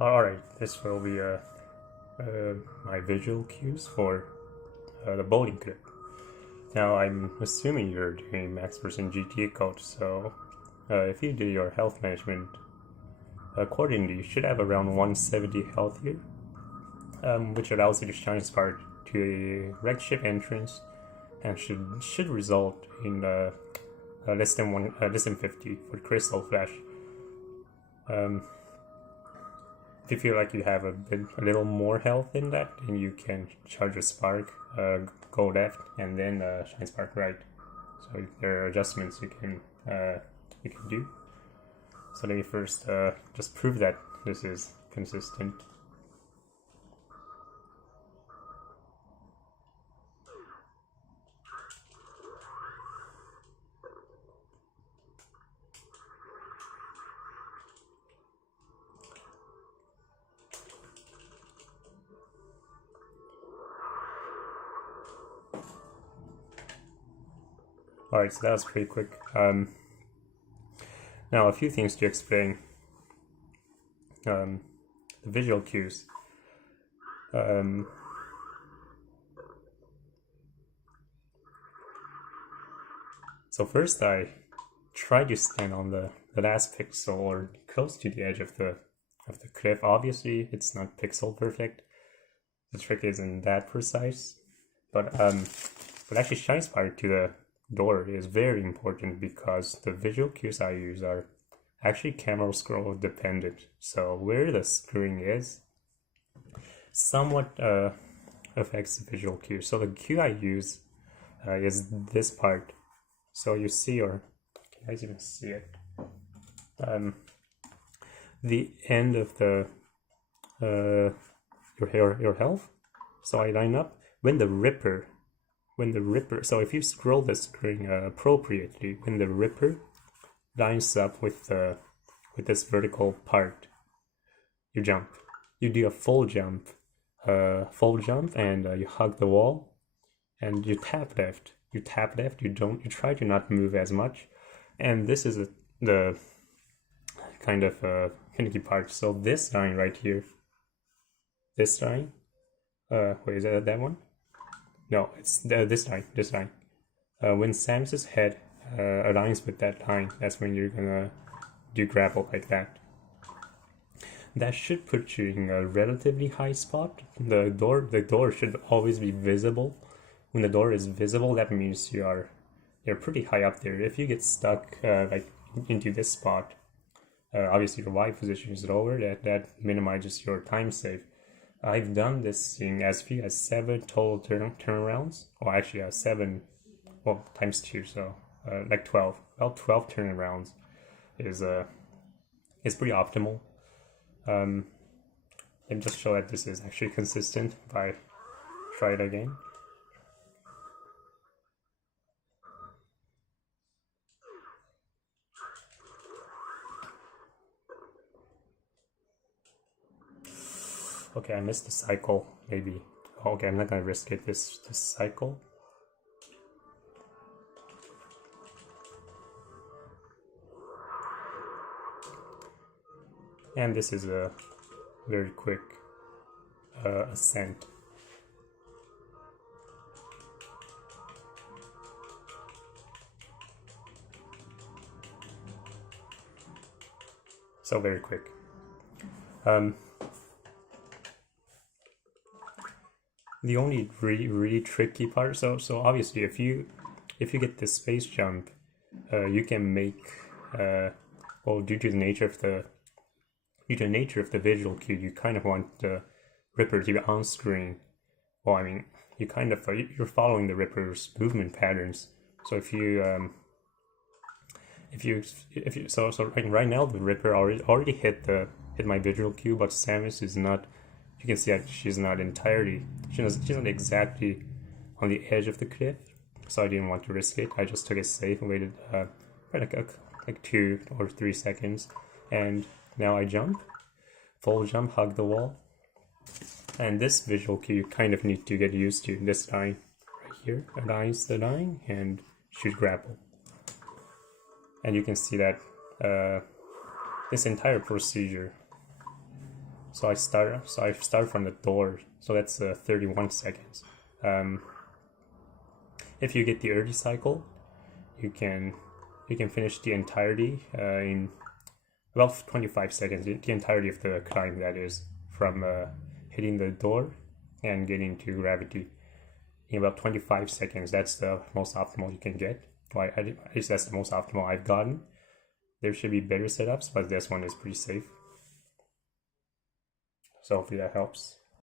Alright, this will be my visual cues for the bowling clip. Now I'm assuming you're doing max percent GTA code, so if you do your health management accordingly, you should have around 170 health here, which allows you to shine spark to a red ship entrance and should result in less than 50 for crystal flash. If you feel like you have a little more health in that, then you can charge a spark, go left, and then shine spark right. So there are adjustments you can do. So let me first just prove that this is consistent. Alright, so that was pretty quick. Now a few things to explain. The visual cues. So first I try to stand on the last pixel or close to the edge of the cliff. Obviously it's not pixel perfect. The trick isn't that precise. But actually shine spark to the door is very important because the visual cues I use are actually camera scroll dependent. So where the screen is somewhat affects the visual cue. So the cue I use is this part. So you see, or can you guys even see it? The end of the your health. So I line up when the ripper, so if you scroll the screen appropriately, when the ripper lines up with this vertical part, you jump. You do a full jump, and you hug the wall, and you tap left. You try to not move as much, and this is the kind of finicky part. So this line right here, this line, wait, is that one? No, it's this line. When Samus's head aligns with that line, that's when you're gonna do grapple like that. That should put you in a relatively high spot. The door should always be visible. When the door is visible, that means you're pretty high up there. If you get stuck like into this spot, obviously your Y position is lower. That minimizes your time save. I've done this in as few as 7 total turnarounds, or actually 7, well, times 2, so like 12. Well, 12 turnarounds is pretty optimal. Let me just show that this is actually consistent if I try it again. Okay, I missed the cycle, maybe. Okay, I'm not gonna risk it this cycle. And this is a very quick ascent. So very quick. The only really tricky part, so obviously if you get this space jump, you can make well, due to the nature of the visual cue, you kind of want the Ripper to be on screen. Well, I mean, you kind of you're following the Ripper's movement patterns. So if you so right now the Ripper already hit my visual cue, but Samus is not. You can see that she's not exactly on the edge of the cliff, so I didn't want to risk it. I just took it safe and waited like 2 or 3 seconds, and now I jump, full jump, hug the wall, and this visual cue you kind of need to get used to. This line right here aligns the line and should grapple, and you can see that this entire procedure So I start from the door. So that's 31 seconds. If you get the early cycle, you can finish the entirety in about 25 seconds. The entirety of the climb, that is, from hitting the door and getting to gravity in about 25 seconds. That's the most optimal you can get. Well, at least that's the most optimal I've gotten. There should be better setups, but this one is pretty safe. So hopefully that helps.